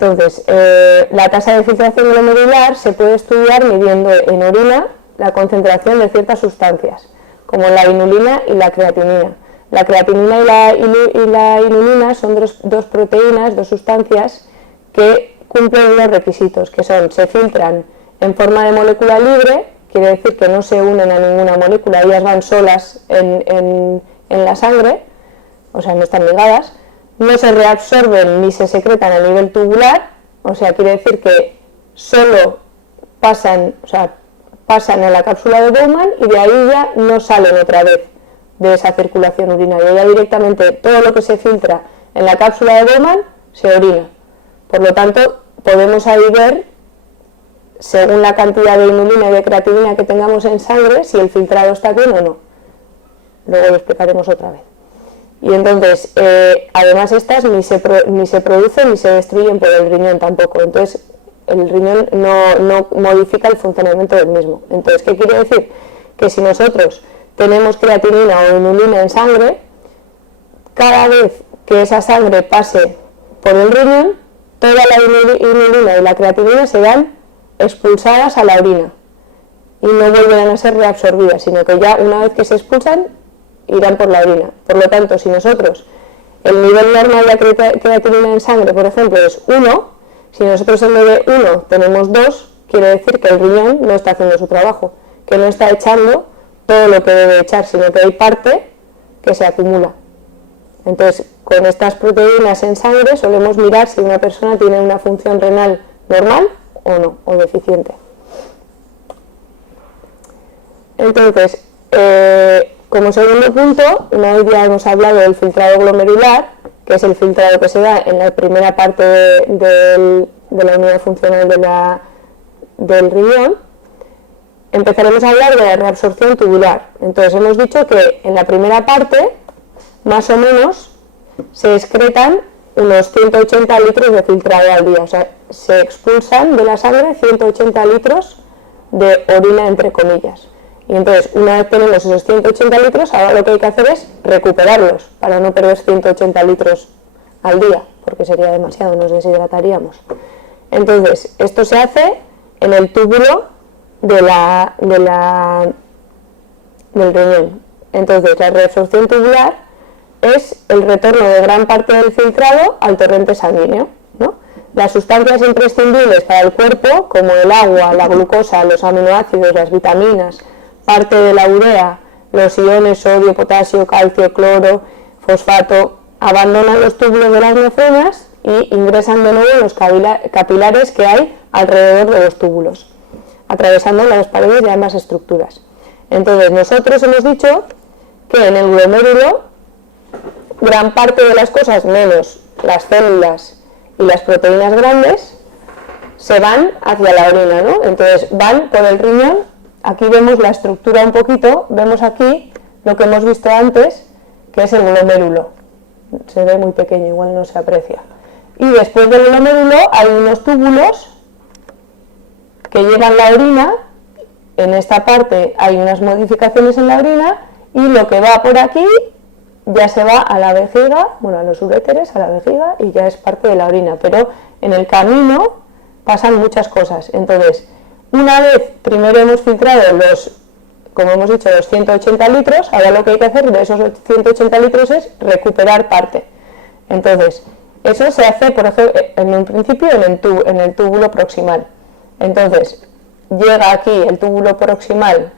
Entonces, la tasa de filtración glomerular se puede estudiar midiendo en orina la concentración de ciertas sustancias, como la inulina y la creatinina. La creatinina y la inulina son dos proteínas, dos sustancias que cumplen unos requisitos, que son, se filtran en forma de molécula libre, quiere decir que no se unen a ninguna molécula, ellas van solas en la sangre, o sea, no están ligadas, no se reabsorben ni se secretan a nivel tubular, o sea, quiere decir que solo pasan a la cápsula de Bowman y de ahí ya no salen otra vez de esa circulación urinaria, ya directamente todo lo que se filtra en la cápsula de Bowman se orina. Por lo tanto, podemos ahí ver, según la cantidad de inulina y de creatinina que tengamos en sangre, si el filtrado está bien o no. Luego lo explicaremos otra vez. Y entonces, además estas ni se producen ni se destruyen por el riñón tampoco. Entonces, el riñón no modifica el funcionamiento del mismo. Entonces, ¿qué quiere decir? Que si nosotros tenemos creatinina o inulina en sangre, cada vez que esa sangre pase por el riñón, toda la inulina y la creatinina serán expulsadas a la orina y no volverán a ser reabsorbidas, sino que ya una vez que se expulsan, irán por la orina. Por lo tanto, si nosotros, el nivel normal de creatinina en sangre, por ejemplo, es 1, si nosotros en vez de 1 tenemos 2, quiere decir que el riñón no está haciendo su trabajo, que no está echando todo lo que debe echar, sino que hay parte que se acumula. Entonces, con estas proteínas en sangre solemos mirar si una persona tiene una función renal normal o no, o deficiente. Entonces, como segundo punto, una vez ya hemos hablado del filtrado glomerular, que es el filtrado que se da en la primera parte de la unidad funcional del riñón, empezaremos a hablar de la reabsorción tubular. Entonces hemos dicho que en la primera parte, más o menos, se excretan unos 180 litros de filtrado al día, o sea, se expulsan de la sangre 180 litros de orina, entre comillas. Y entonces, una vez tenemos esos 180 litros, ahora lo que hay que hacer es recuperarlos, para no perder 180 litros al día, porque sería demasiado, nos deshidrataríamos. Entonces, esto se hace en el túbulo del riñón. Entonces, la reabsorción tubular es el retorno de gran parte del filtrado al torrente sanguíneo, ¿no? Las sustancias imprescindibles para el cuerpo, como el agua, la glucosa, los aminoácidos, las vitaminas, parte de la urea, los iones sodio, potasio, calcio, cloro, fosfato, abandonan los túbulos de las nefronas y ingresan de nuevo en los capilares que hay alrededor de los túbulos, atravesando las paredes y ambas estructuras. Entonces, nosotros hemos dicho que en el glomérulo gran parte de las cosas, menos las células y las proteínas grandes, se van hacia la orina, ¿no? Entonces van por el riñón. Aquí vemos la estructura un poquito, vemos aquí lo que hemos visto antes, que es el glomérulo. Se ve muy pequeño, igual no se aprecia. Y después del glomérulo hay unos túbulos que llevan la orina. En esta parte hay unas modificaciones en la orina y lo que va por aquí ya se va a la vejiga, bueno, a los uréteres, a la vejiga, y ya es parte de la orina. Pero en el camino pasan muchas cosas. Entonces, una vez primero hemos filtrado como hemos dicho, los 180 litros, ahora lo que hay que hacer de esos 180 litros es recuperar parte. Entonces, eso se hace, por ejemplo, en un principio en el túbulo proximal. Entonces, llega aquí el túbulo proximal,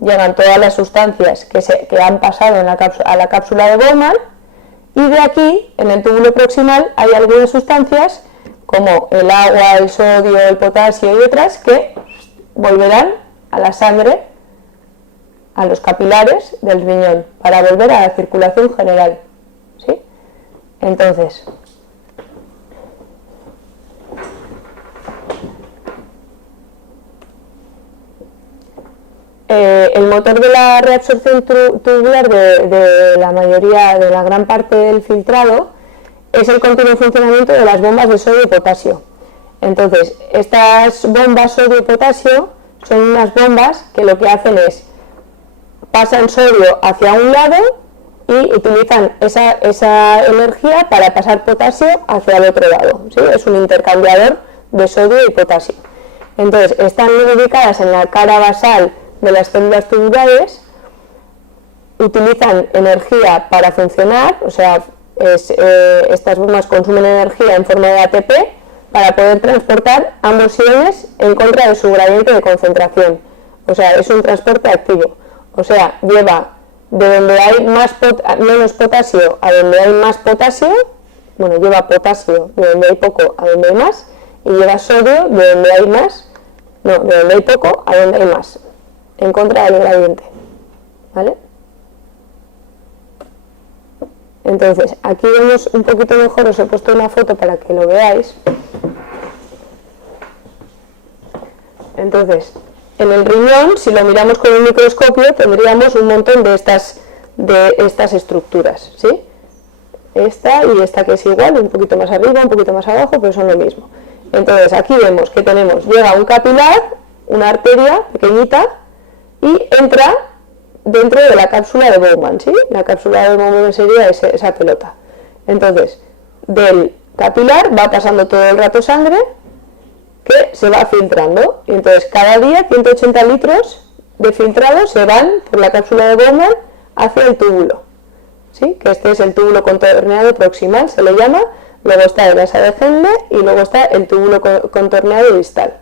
llegan todas las sustancias que han pasado a la cápsula de Bowman, y de aquí, en el túbulo proximal, hay algunas sustancias como el agua, el sodio, el potasio y otras que volverán a la sangre, a los capilares del riñón, para volver a la circulación general, ¿sí? Entonces, el motor de la reabsorción tubular de la mayoría, de la gran parte del filtrado, es el continuo funcionamiento de las bombas de sodio y potasio. Entonces, estas bombas sodio y potasio son unas bombas que lo que hacen es pasan sodio hacia un lado y utilizan esa energía para pasar potasio hacia el otro lado, ¿sí? Es un intercambiador de sodio y potasio. Entonces, están ubicadas en la cara basal de las células tubulares, utilizan energía para funcionar, o sea, estas bombas consumen energía en forma de ATP para poder transportar ambos iones en contra de su gradiente de concentración. O sea, es un transporte activo. O sea, lleva de donde hay menos potasio a donde hay más potasio, bueno, lleva potasio de donde hay poco a donde hay más, y lleva sodio de donde hay más, no, de donde hay poco a donde hay más, en contra del gradiente, ¿vale? Entonces, aquí vemos un poquito mejor, os he puesto una foto para que lo veáis. Entonces, en el riñón, si lo miramos con un microscopio, tendríamos un montón de estas estructuras, ¿sí? Esta y esta, que es igual, un poquito más arriba, un poquito más abajo, pero son lo mismo. Entonces, aquí vemos que llega un capilar, una arteria pequeñita, y entra dentro de la cápsula de Bowman, ¿sí? La cápsula de Bowman sería esa pelota. Entonces, del capilar va pasando todo el rato sangre, que se va filtrando, y entonces cada día 180 litros de filtrado se van por la cápsula de Bowman hacia el túbulo, ¿sí? Que este es el túbulo contorneado proximal, se le llama, luego está el asa de Henle y luego está el túbulo contorneado distal,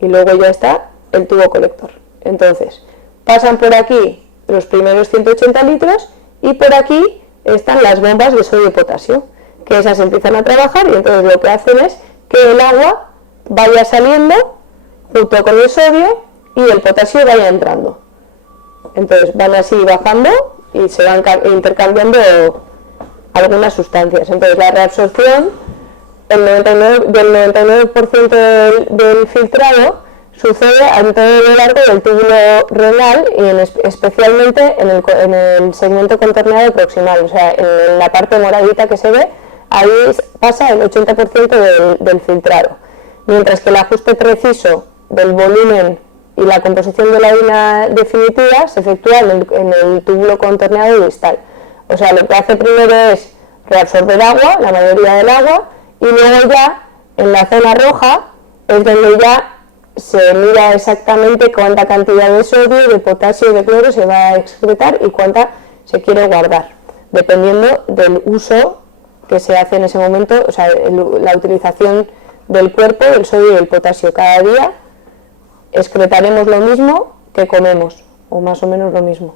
y luego ya está el tubo colector. Entonces, pasan por aquí los primeros 180 litros y por aquí están las bombas de sodio y potasio, que esas empiezan a trabajar y entonces lo que hacen es que el agua vaya saliendo junto con el sodio y el potasio vaya entrando. Entonces van así bajando y se van intercambiando algunas sustancias. Entonces la reabsorción del 99% del filtrado sucede a todo lo largo del túbulo renal y especialmente en el segmento contorneado proximal, o sea, en la parte moradita que se ve, ahí pasa el 80% del filtrado. Mientras que el ajuste preciso del volumen y la composición de la orina definitiva se efectúa en el túbulo contorneado distal. O sea, lo que hace primero es reabsorber agua, la mayoría del agua, y luego ya en la zona roja es donde ya se mira exactamente cuánta cantidad de sodio, de potasio y de cloro se va a excretar y cuánta se quiere guardar, dependiendo del uso que se hace en ese momento, o sea, la utilización del cuerpo, del sodio y el potasio. Cada día excretaremos lo mismo que comemos, o más o menos lo mismo.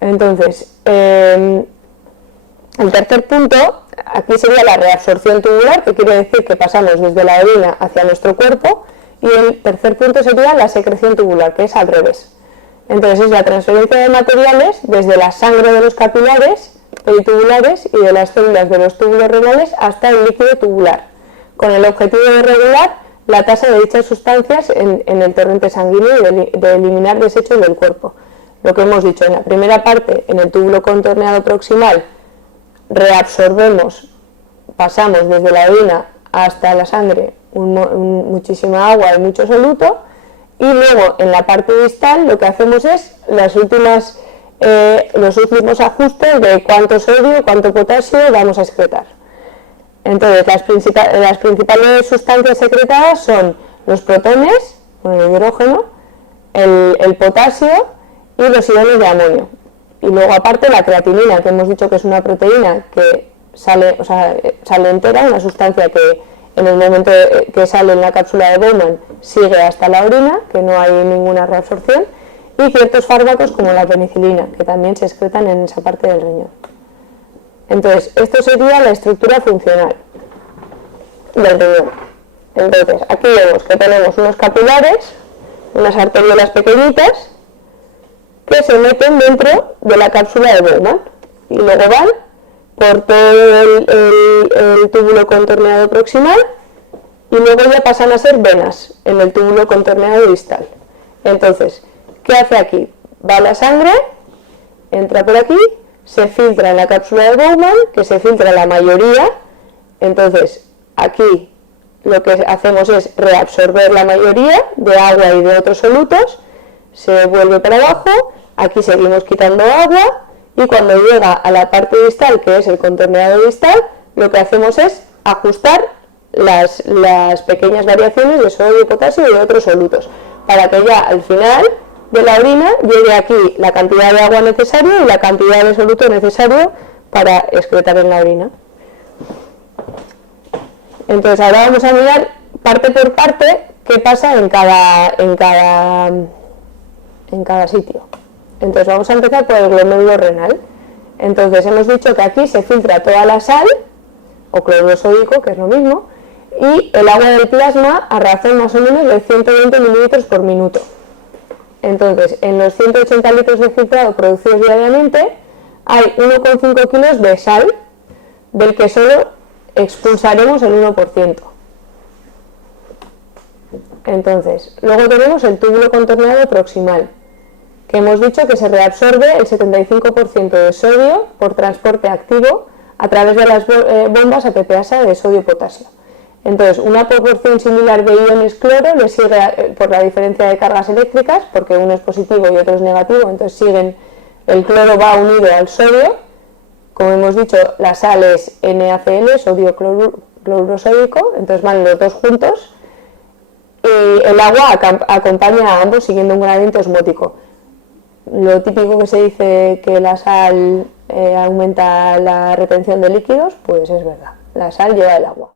Entonces, el tercer punto, aquí sería la reabsorción tubular, que quiere decir que pasamos desde la orina hacia nuestro cuerpo, y el tercer punto sería la secreción tubular, que es al revés. Entonces es la transferencia de materiales desde la sangre de los capilares peritubulares y de las células de los túbulos renales hasta el líquido tubular, con el objetivo de regular la tasa de dichas sustancias en el torrente sanguíneo y de eliminar desechos del cuerpo. Lo que hemos dicho en la primera parte, en el túbulo contorneado proximal, reabsorbemos, pasamos desde la orina hasta la sangre muchísima agua y mucho soluto, y luego en la parte distal lo que hacemos es los últimos ajustes de cuánto sodio, cuánto potasio vamos a excretar. Entonces las principales sustancias secretadas son los protones, el hidrógeno, el potasio y los iones de amonio. Y luego aparte la creatinina, que hemos dicho que es una proteína que sale entera, una sustancia que en el momento que sale en la cápsula de Bowman sigue hasta la orina, que no hay ninguna reabsorción, y ciertos fármacos como la penicilina, que también se excretan en esa parte del riñón. Entonces, esto sería la estructura funcional del riñón. Entonces, aquí vemos que tenemos unos capilares, unas arteriolas pequeñitas, que se meten dentro de la cápsula de Bowman y luego van por todo el túbulo contorneado proximal y luego ya pasan a ser venas en el túbulo contorneado distal. Entonces, ¿qué hace aquí? Va la sangre, entra por aquí, se filtra en la cápsula de Bowman, que se filtra la mayoría. Entonces, aquí lo que hacemos es reabsorber la mayoría de agua y de otros solutos, se vuelve para abajo, aquí seguimos quitando agua y cuando llega a la parte distal, que es el contorneado distal, lo que hacemos es ajustar las pequeñas variaciones de sodio, potasio y de otros solutos, para que ya al final de la orina llegue aquí la cantidad de agua necesaria y la cantidad de soluto necesario para excretar en la orina. Entonces ahora vamos a mirar parte por parte qué pasa en cada sitio. Entonces vamos a empezar por el glomérulo renal. Entonces hemos dicho que aquí se filtra toda la sal, o cloruro sódico, que es lo mismo, y el agua del plasma a razón más o menos de 120 mililitros por minuto. Entonces, en los 180 litros de filtrado producidos diariamente, hay 1,5 kilos de sal, del que solo expulsaremos el 1%. Entonces, luego tenemos el túbulo contorneado proximal, que hemos dicho que se reabsorbe el 75% de sodio por transporte activo a través de las bombas APPasa de sodio-potasio. Entonces, una proporción similar de iones cloro le sigue por la diferencia de cargas eléctricas, porque uno es positivo y otro es negativo, entonces el cloro va unido al sodio. Como hemos dicho, la sal es NaCl, sodio cloruro sódico, entonces van los dos juntos, y el agua acompaña a ambos siguiendo un gradiente osmótico. Lo típico que se dice que la sal aumenta la retención de líquidos, pues es verdad, la sal lleva el agua.